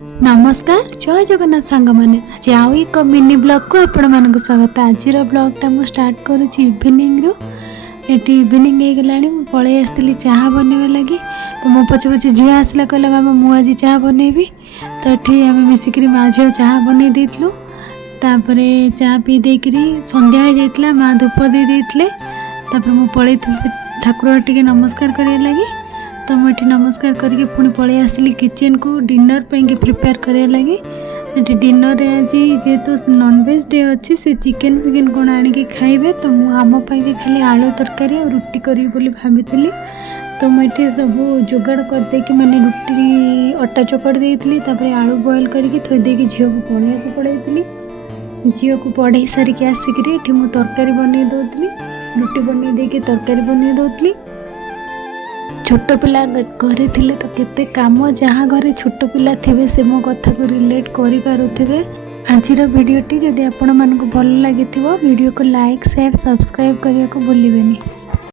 नमस्कार जय जगन्नाथ सांग मैंने आज आउ एक मिनी ब्लॉग को आपण मानक स्वागत। आज ब्लॉगटा मुझे स्टार्ट करुच्ची इवनिंग रु। ये इवनिंग हो गला पलि आसती चाह बनवा लगी। तो मो पचे पचे झील आसला कहला मामा मुझे चाह बनैबी। तो ये आम मिसिक माँ झील चाह बनई देलु। तापर चाह पी देकरी संध्या हो जाता माँ धूप दे देते। मु पलि ठाकुर टे नमस्कार कर लगी। तो मुझे नमस्कार करके पुणी पलि आसली किचन को डिनर पे प्रिपेयर करे लगी। डिनर आज जेहेतु नॉनवेज डे अच्छी से चिकेन फिकेन कौन आणिकी खाइबे। तो आम पाई खाली आलू तरकारी और रुटी करी बोली भाभी। तो मुझे सब जोगाड़ करदे कि माने रुटी अटा चकड़ देती। आलू बॉयल करके थोड़ी देकी झील को पढ़ाई को पढ़ाई। झील को पढ़ाई सारिक आसिक मु तरकारी बन दौली। रुटी बन देकी तरकारी बन दौली। छोट पिला घरे थिले तो केते काम जहाँ घरे छोट पिला थिबे से मो कथा को रिलेट करि पारुथिबे। आजिर वीडियोटी जदि आपण मानको भल लागिथिबो वीडियो को लाइक शेयर सब्सक्राइब करिया को भूलिबेनी।